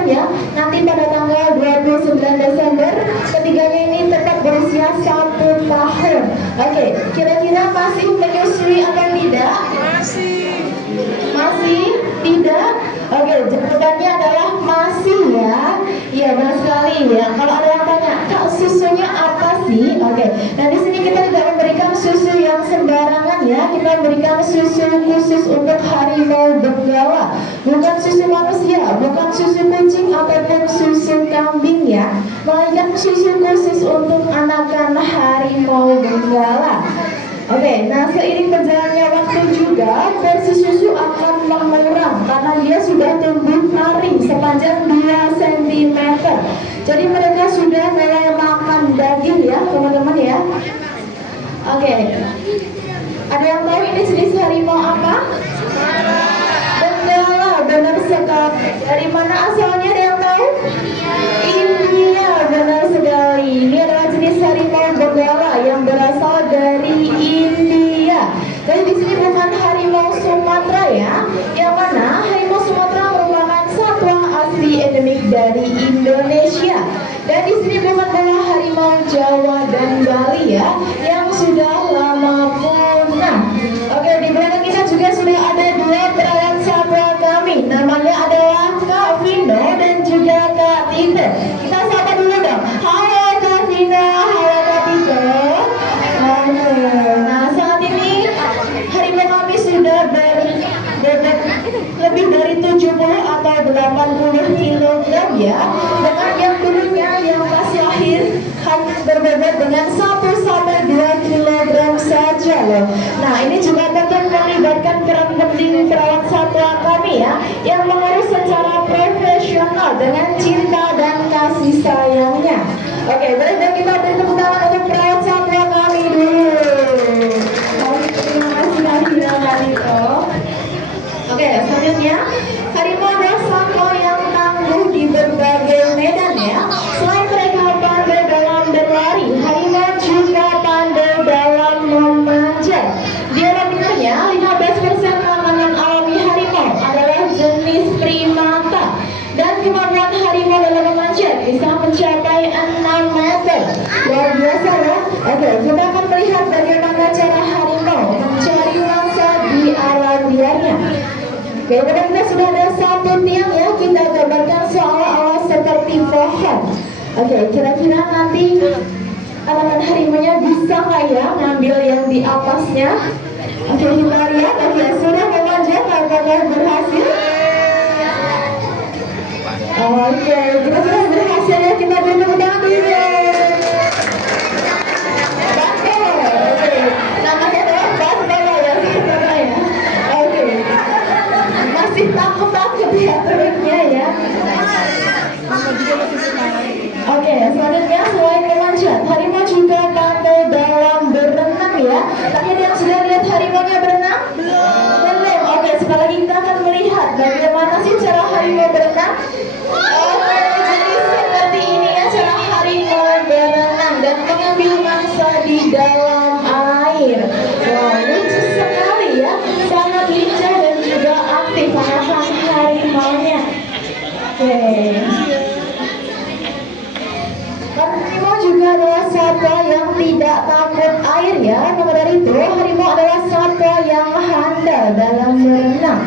Desember ya. Nanti pada tanggal 29 Desember ketiganya ini tetap berusia 1 tahun. Oke, kira-kira masih menyusui atau tidak? Masih tidak? Oke, jawabannya adalah masih ya. Iya, benar sekali ya. Kalau ada yang tanya, Kak, susunya apa sih? Oke, nah di sini kita tidak memberikan susu yang sembarangan ya. Kita memberikan susu khusus untuk harimau benggala, bukan susu manusia, bukan susu kucing ataupun susu kambing ya, melainkan susu khusus untuk anakan harimau benggala. Oke, nah seiring berjalannya waktu juga porsi susu akan mengurang karena dia sudah tumbuh taring sepanjang 2 cm. Jadi mereka sudah mulai makan daging ya teman-teman ya. Oke, ada yang tahu ini jenis harimau apa? Benggala, benar sekali. Dari mana asalnya, ada yang tahu? India, benar sekali. Ini adalah jenis harimau benggala yang berasal dari India. Jadi di sini bukan harimau Sumatera ya. Yang mana harimau Sumatera merupakan satwa asli endemik dari Indonesia. Dan di sini bukan pula harimau Jawa dan Bali ya, yang sudah lama punah. Oke, di belakang kita juga sudah ada 2 perawat satwa kami. Namanya adalah Kak Vino dan juga Kak Tite. Kita sapa dulu dong. Halo Kak Vino, halo Kak Tite. Nah, saat ini harimau kami sudah berbobot lebih dari 70 atau 80 kilogram ya. Dengan yang dulunya yang pas lahir hanya berbobot dengan 1 sampai 2 kilogram saja loh. Nah, ini juga tentu melibatkan peran penting perawat satwa kami ya, yang mengurus secara profesional dengan cinta dan kasih sayangnya. Oke, boleh dong kita beri tepuk tangan untuk perawat satwa kami dulu. Terima kasih Kak Vino. Oke, selanjutnya harimau adalah satwa yang tangguh di berbagai medan ya. Selain mereka pandai dalam berlari, harimau juga pandai dalam memanjat. Di alamiahnya 15% makanan alami harimau adalah jenis primata, dan kemampuan harimau dalam memanjat bisa mencapai 6 meter. Luar biasa ya. Oke, kita akan melihat bagaimana cara harimau mencari mangsa di alam liarnya. Oke, kita sudah ada 1 tiang ya, kita gambarkan seolah-olah seperti pohon. Oke, kira-kira nanti anak harimaunya bisa nggak ya ngambil yang di atasnya? Oke, kita lihat. Oke, sudah memanjat, apakah berhasil? Oke, kita sudah berhasil ya, kita beri tepuk tangan dulu. Oke, namanya adalah Bantolo ya, Oke, masih takut-takut ya triknya ya. Oke, selanjutnya selain memanjat, harimau juga pandai dalam berenang ya. Tadi ada yang sudah lihat harimaunya berenang? Belum. Oke, sekali lagi kita akan melihat bagaimana sih cara harimau berenang. Oke, jadi seperti ini ya cara harimau berenang dan mengambil mangsa di dalam air. Wow, lucu sekali ya, sangat lincah dan juga aktif anak harimaunya. Oke. Harimau juga adalah satwa yang tidak takut air ya. Maka dari itu, harimau adalah satwa yang handal dalam berenang.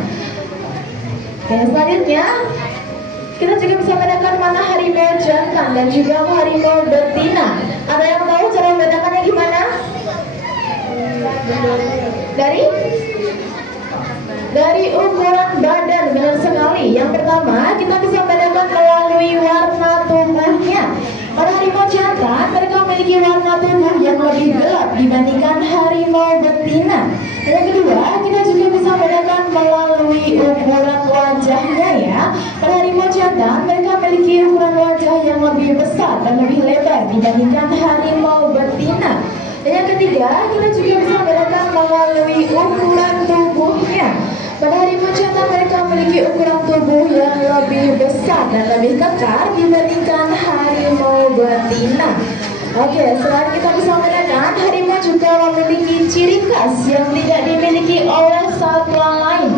Oke, selanjutnya kita juga bisa membedakan mana harimau jantan dan juga harimau betina. Ada yang tahu cara membedakannya gimana? Dari ukuran badan, benar sekali. Yang pertama, kita bisa membedakan melalui warna tubuhnya. Pada harimau jantan, mereka memiliki warna tubuh yang lebih gelap dibandingkan harimau betina. Dan yang kedua, kita juga bisa membedakan melalui ukuran wajahnya ya. Pada harimau jantan, mereka memiliki ukuran wajah yang lebih besar dan lebih lebar dibandingkan harimau betina. Dan yang ketiga, kita juga bisa membedakan melalui ukuran tubuhnya. Pada harimau jantan, mereka memiliki ukuran tubuh yang lebih besar dan lebih kekar dibandingkan harimau betina. Oke, selain kita bisa membedakan, harimau juga memiliki ciri khas yang tidak dimiliki oleh satwa lain.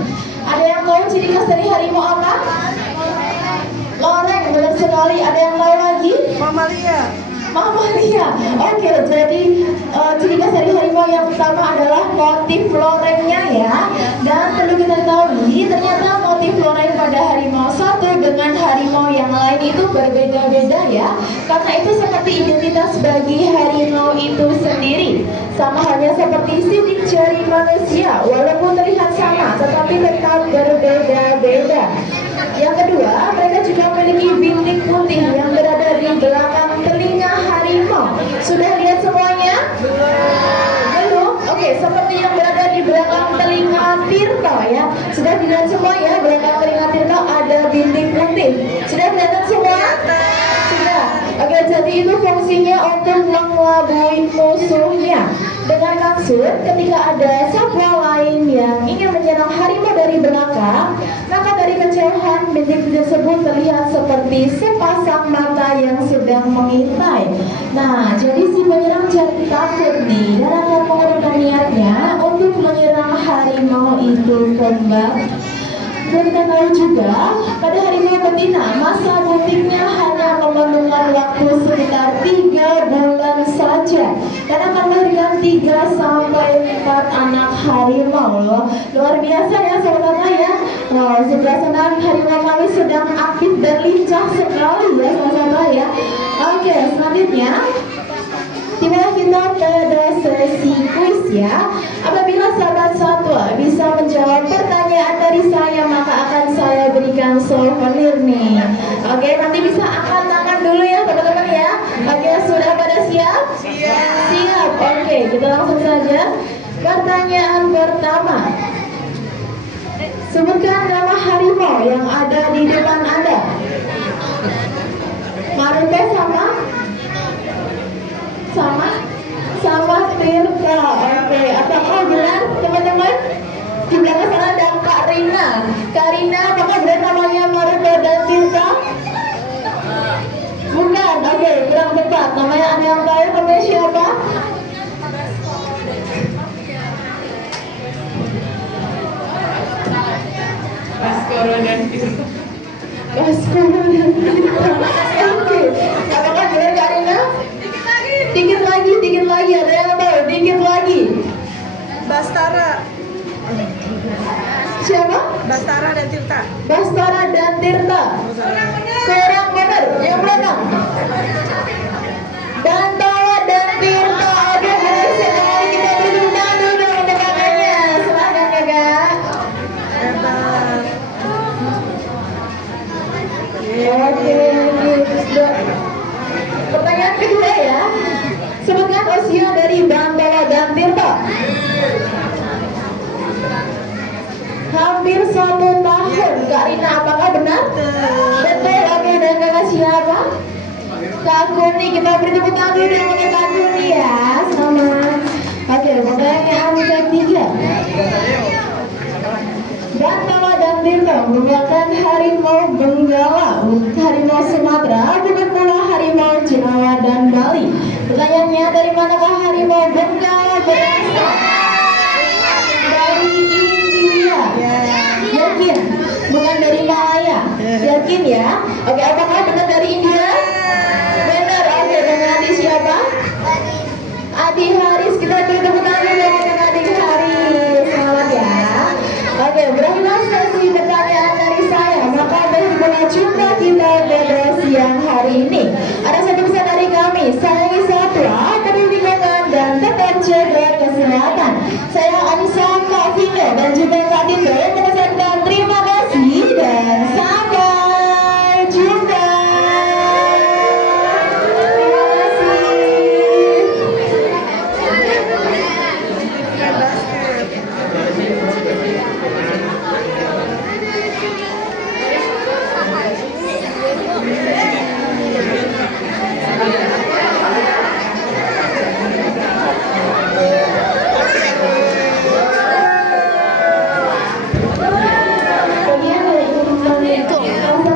Ada yang tahu ciri khas dari harimau apa? Loreng. Bali. Ada yang tahu lagi? Mamalia. Mamalia. Oke, jadi ciri khas dari harimau yang pertama adalah motif lorengnya ya. Dan perlu kita ketahui, ternyata motif loreng pada harimau satu dengan harimau yang lain itu berbeda-beda ya. Karena itu seperti identitas bagi harimau itu sendiri. Sama halnya seperti sidik jari manusia, walaupun terlihat sama, tetapi tetap berbeda-beda. Yang kedua, mereka juga memiliki bintik putih yang berada di belakang telinga harimau. Sudah lihat semuanya? Belum? Oke, seperti yang berada di belakang telinga Tirta ya. Sudah dilihat semua ya, belakang telinga Tirta ada bintik putih. Sudah kelihatan semua? Sudah. Oke, jadi itu fungsinya untuk mengelabui musuhnya. Dengan maksud, ketika ada satwa lain yang ingin menyerang harimau dari belakang, maka dari kejauhan bintik tersebut terlihat seperti sepasang mata yang sedang mengintai. Nah, jadi si penyerang jadi takut nih dan akan mengurungkan niatnya untuk menyerang harimau itu kembali. Dan kita tahu juga, pada harimau betina, masa buntingnya hanya memerlukan waktu sekitar 3 bulan saja dan akan melahirkan 3 sampai 4 anak harimau loh. Luar biasa ya saudara ya. Wow, sebelah sana harimau kami sedang aktif dan lincah sekali ya saudara ya. Oke, selanjutnya tibalah kita pada sesi kuis ya. Apabila sahabat satwa bisa menjawab pertanyaan dari saya, maka akan saya berikan souvenir nih. Oke, nanti bisa angkat tangan dulu ya teman-teman ya. Oke, sudah pada siap? Siap. Oke, kita langsung saja. Pertanyaan pertama. Sebutkan nama harimau yang ada di depan Anda. Marute sama Tirta. Oke, apakah benar teman-teman? Di belakang sana ada Kak Rina. Kak Rina, apakah benar namanya Marute dan Tirta? Bukan. Oke, kurang tepat. Namanya ada yang tahu namanya siapa? Baskoro dan Tirta. Baskoro dan Tirta. Oke, apakah benar Kak Rina? Dikit lagi, ada yang tahu? Dikit lagi. Bastara. Siapa? Bastara dan Tirta. Bastara dan Tirta. Kurang benar. Yang belakang. Bantala dan Tirta. Aduh, benar sekali. Kita beri tepuk tangan dulu dong untuk kakaknya. Silakan kakak. Hebat. Oke, pertanyaan kedua ya. Sebutkan usia dari Bantala dan Tirta. Hampir 1 tahun. Kak Rina, apakah benar? Betul. Oke, dan kakak siapa? Kak Kuni. Kita beri tepuk tangan dulu dong untuk Kak Kuni ya. Selamat. Oke, pertanyaan ketiga. Bantala dan Tirta merupakan harimau Benggala, harimau Sumatera, bukan pula harimau Jawa dan Bali. Pertanyaannya, dari manakah harimau Benggala berasal? Dari India. Yakin? Bukan dari Malaya. Yakin ya? Oke, apakah benar dari India? Benar. Oke, dengan Adi siapa? Adi